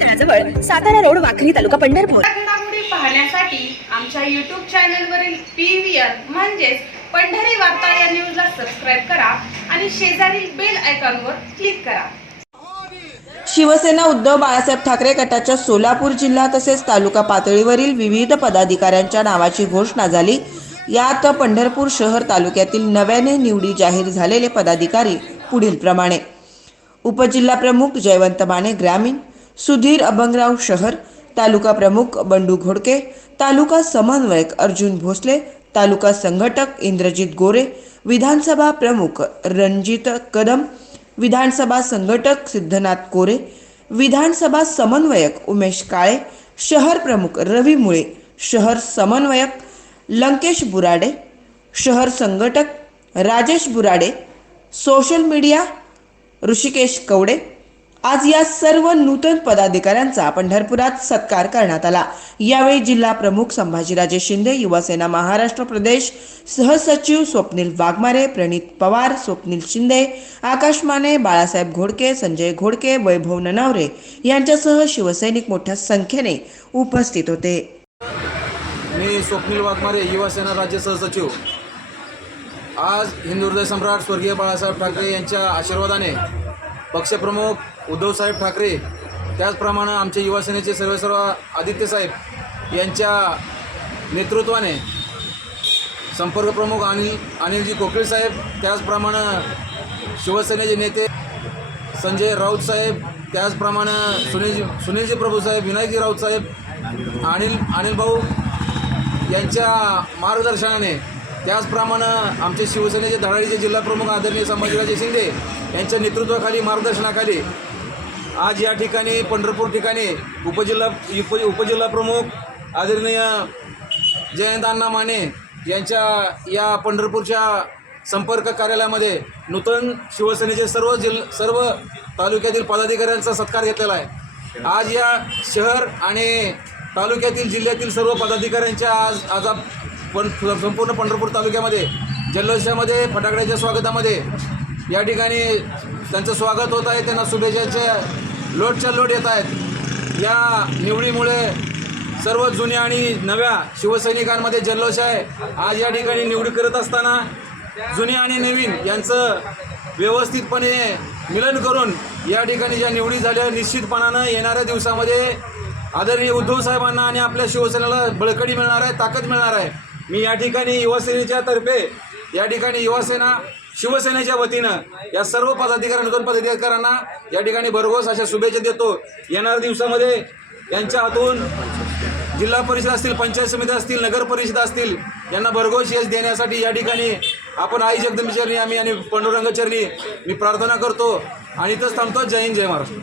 तळाजवळ Satara road Wakhari taluka Pandharpur. पाहण्यासाठी आमच्या YouTube चॅनलवरील पी व्ही आर म्हणजेच पंढरी वार्ता या न्यूजला सबस्क्राईब करा आणि शेजारील बेल आयकॉनवर क्लिक करा. शिवसेना उद्धव बाळासाहेब ठाकरे गटाच्या सोलापूर जिल्हा तसेच तालुका पातळीवरील विविध पदाधिकाऱ्यांच्या नावाची घोषणा झाली. यात पंढरपूर शहर तालुक्यातील नव्याने निवडी जाहीर झालेले पदाधिकारी पुढील प्रमाणे उपजिल्हा प्रमुख जयवंत माने ग्रामीण सुधीर अभंगराव शहर तालुका प्रमुख बंडू घोडके तालुका समन्वयक अर्जुन भोसले तालुका संघटक इंद्रजित गोरे विधानसभा प्रमुख रणजित कदम विधानसभा संघटक सिद्धनाथ कोरे विधानसभा समन्वयक उमेश काळे शहर प्रमुख रवी मुळे शहर समन्वयक लंकेश बुराडे शहर संघटक राजेश बुराडे सोशल मीडिया ऋषिकेश कवडे आज या सर्व नूतन पदाधिकाऱ्यांचा पंढरपुरात सत्कार करण्यात आला. यावेळी जिल्हा प्रमुख संभाजीराजे शिंदे युवासेना महाराष्ट्र प्रदेश सहसचिव स्वप्नील वाघमारे प्रणित पवार स्वप्नील शिंदे आकाश माने बाळासाहेब घोडके संजय घोडके वैभव ननावरे यांच्यासह शिवसैनिक मोठ्या संख्येने उपस्थित होते. मी स्वप्नील वाघमारे युवासेना राज्य सहसचिव. आज हिंदू हृदय सम्राट स्वर्गीय बाळासाहेब ठाकरे यांच्या आशीर्वादाने पक्षप्रमुख उद्धवसाहेब ठाकरे त्याचप्रमाणे आमचे युवासेनेचे सर्वेसर्व आदित्यसाहेब यांच्या नेतृत्वाने संपर्कप्रमुख अनिल अनिलजी कोकळे साहेब त्याचप्रमाणे शिवसेनेचे नेते संजय राऊत साहेब त्याचप्रमाणे सुनीलजी सुनीलजी प्रभू साहेब विनायकजी राऊत साहेब अनिल अनिल भाऊ यांच्या मार्गदर्शनाने त्याचप्रमाणे आमचे शिवसेनेचे धडाडीचे जिल्हाप्रमुख आदरणीय संभाजीराजे शिंदे यांच्या नेतृत्वाखाली मार्गदर्शनाखाली आज या ठिकाणी पंढरपूर ठिकाणी उपजिल्हा उप उपजिल्हा प्रमुख आदरणीय जयंतांना माने यांच्या या पंढरपूरच्या संपर्क कार्यालयामध्ये नूतन शिवसेनेचे सर्व जिल सर्व तालुक्यातील पदाधिकाऱ्यांचा सत्कार घेतलेला आहे. आज या शहर आणि तालुक्यातील जिल्ह्यातील सर्व पदाधिकाऱ्यांच्या आज आज पण संपूर्ण पंढरपूर तालुक्यामध्ये जल्लोषामध्ये फटाकड्याच्या स्वागतामध्ये या ठिकाणी त्यांचं स्वागत होत आहे त्यांना शुभेच्छाच्या लोटच्या लोट येत आहेत. या निवडीमुळे सर्व जुन्या आणि नव्या शिवसैनिकांमध्ये जल्लोष आहे. आज या ठिकाणी निवडी करत असताना जुने आणि नवीन यांचं व्यवस्थितपणे मिलन करून या ठिकाणी ज्या निवडी झाल्या निश्चितपणानं येणाऱ्या दिवसामध्ये आदरणीय उद्धव साहेबांना आणि आपल्या शिवसेनेला बळकटी मिळणार आहे ताकद मिळणार आहे. मी या ठिकाणी युवासेनेच्या तर्फे या ठिकाणी युवासेना शिवसेनेच्या वतीनं या सर्व पदाधिकाऱ्यांना नूतन पदाधिकाऱ्यांना या ठिकाणी भरघोस अशा शुभेच्छा देतो. येणाऱ्या दिवसामध्ये यांच्या हातून जिल्हा परिषद असतील पंचायत समिती असतील नगर परिषद असतील यांना भरघोस यश देण्यासाठी या ठिकाणी आपण आई जगदंबीचरणी आम्ही आणि पांडुरंग चरणी मी प्रार्थना करतो. आणि इथंच थांबतो. जय हिंद जय महाराष्ट्र.